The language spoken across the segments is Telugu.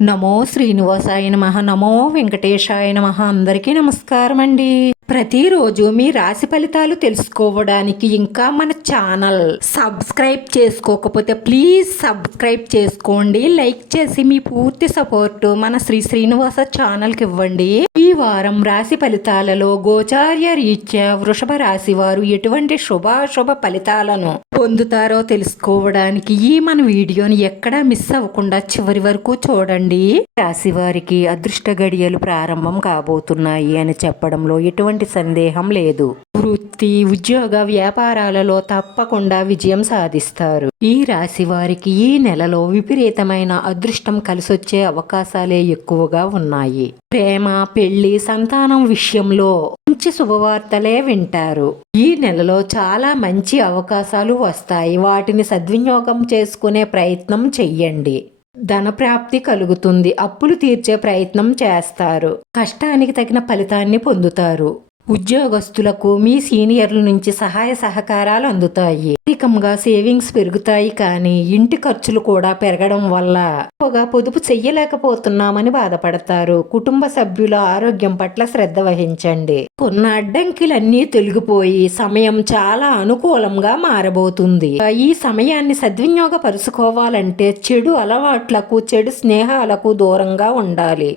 నమో శ్రీనివాసాయ నమః. నమో వెంకటేశాయ నమః. అందరికీ నమస్కారం అండి. ప్రతిరోజు మీ రాశి ఫలితాలు తెలుసుకోవడానికి ఇంకా మన ఛానల్ సబ్స్క్రైబ్ చేసుకోకపోతే ప్లీజ్ సబ్స్క్రైబ్ చేసుకోండి. లైక్ చేసి మీ పూర్తి సపోర్ట్ మన శ్రీనివాస ఛానల్కి ఇవ్వండి. ఈ వారం రాశి ఫలితాలలో గోచార్య రీత్యా వృషభ రాశి వారు ఎటువంటి శుభాశుభ ఫలితాలను పొందుతారో తెలుసుకోవడానికి ఈ మన వీడియోని ఎక్కడా మిస్ అవ్వకుండా చివరి వరకు చూడండి. రాశి వారికి అదృష్ట గడియలు ప్రారంభం కాబోతున్నాయి అని చెప్పడంలో ఎటువంటి సందేహం లేదు. వృత్తి, ఉద్యోగ, వ్యాపారాలలో తప్పకుండా విజయం సాధిస్తారు. ఈ రాశి వారికి ఈ నెలలో విపరీతమైన అదృష్టం కలిసొచ్చే అవకాశాలే ఎక్కువగా ఉన్నాయి. ప్రేమ, పెళ్లి, సంతానం విషయంలో మంచి శుభవార్తలే వింటారు. ఈ నెలలో చాలా మంచి అవకాశాలు వస్తాయి. వాటిని సద్వినియోగం చేసుకునే ప్రయత్నం చెయ్యండి. ధనప్రాప్తి కలుగుతుంది. అప్పులు తీర్చే ప్రయత్నం చేస్తారు. కష్టానికి తగిన ఫలితాన్ని పొందుతారు. ఉద్యోగస్తులకు మీ సీనియర్ల నుంచి సహాయ సహకారాలు అందుతాయి. అధికంగా సేవింగ్స్ పెరుగుతాయి, కానీ ఇంటి ఖర్చులు కూడా పెరగడం వల్ల ఎక్కువగా పొదుపు చెయ్యలేకపోతున్నామని బాధపడతారు. కుటుంబ సభ్యుల ఆరోగ్యం పట్ల శ్రద్ధ వహించండి. కొన్న అడ్డంకిలన్నీ తొలగిపోయి సమయం చాలా అనుకూలంగా మారబోతుంది. ఈ సమయాన్ని సద్వినియోగపరుచుకోవాలంటే చెడు అలవాట్లకు, చెడు స్నేహాలకు దూరంగా ఉండాలి.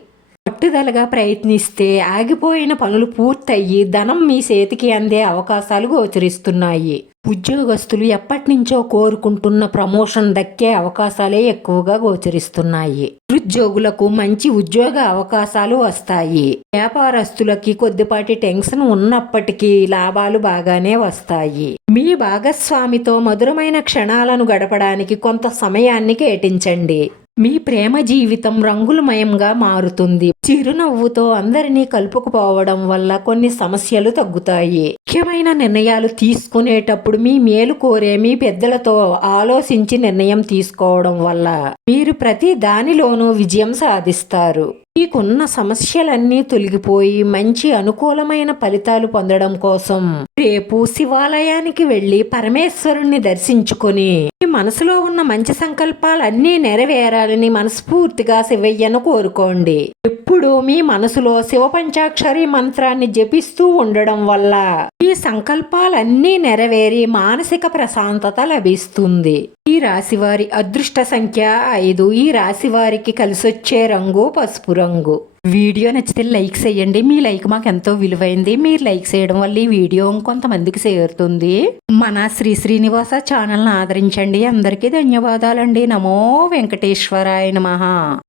పట్టుదలగా ప్రయత్నిస్తే ఆగిపోయిన పనులు పూర్తయ్యి ధనం మీ చేతికి అందే అవకాశాలు గోచరిస్తున్నాయి. ఉద్యోగస్తులు ఎప్పటినుంచో కోరుకుంటున్న ప్రమోషన్ దక్కే అవకాశాలే ఎక్కువగా గోచరిస్తున్నాయి. నిరుద్యోగులకు మంచి ఉద్యోగ అవకాశాలు వస్తాయి. వ్యాపారస్తులకి కొద్దిపాటి టెన్షన్ ఉన్నప్పటికీ లాభాలు బాగానే వస్తాయి. మీ భాగస్వామితో మధురమైన క్షణాలను గడపడానికి కొంత సమయాన్ని కేటాయించండి. మీ ప్రేమ జీవితం రంగులమయంగా మారుతుంది. చిరునవ్వుతో అందరినీ కలుపుకుపోవడం వల్ల కొన్ని సమస్యలు తగ్గుతాయి. ముఖ్యమైన నిర్ణయాలు తీసుకునేటప్పుడు మీ మేలు కోరే మీ పెద్దలతో ఆలోచించి నిర్ణయం తీసుకోవడం వల్ల మీరు ప్రతి దానిలోనూ విజయం సాధిస్తారు. మీకున్న సమస్యలన్నీ తొలగిపోయి మంచి అనుకూలమైన ఫలితాలు పొందడం కోసం రేపు శివాలయానికి వెళ్లి పరమేశ్వరుణ్ణి దర్శించుకొని మీ మనసులో ఉన్న మంచి సంకల్పాలన్నీ నెరవేరాలని మనస్ఫూర్తిగా శివయ్యను కోరుకోండి. ఎప్పుడు మీ మనసులో శివ పంచాక్షరి మంత్రాన్ని జపిస్తూ ఉండడం వల్ల ఈ సంకల్పాలన్నీ నెరవేరి మానసిక ప్రశాంతత లభిస్తుంది. ఈ రాశివారి అదృష్ట సంఖ్య 5. ఈ రాశి వారికి కలిసొచ్చే రంగు పసుపు రంగు. వీడియో నచ్చితే లైక్ చేయండి. మీ లైక్ మాకు ఎంతో విలువైంది. మీరు లైక్ చేయడం వల్ల ఈ వీడియో కొంతమందికి చేరుతుంది. మన శ్రీనివాస ఛానల్ని ఆదరించండి. అందరికీ ధన్యవాదాలండి. నమో వెంకటేశ్వరాయ నమః.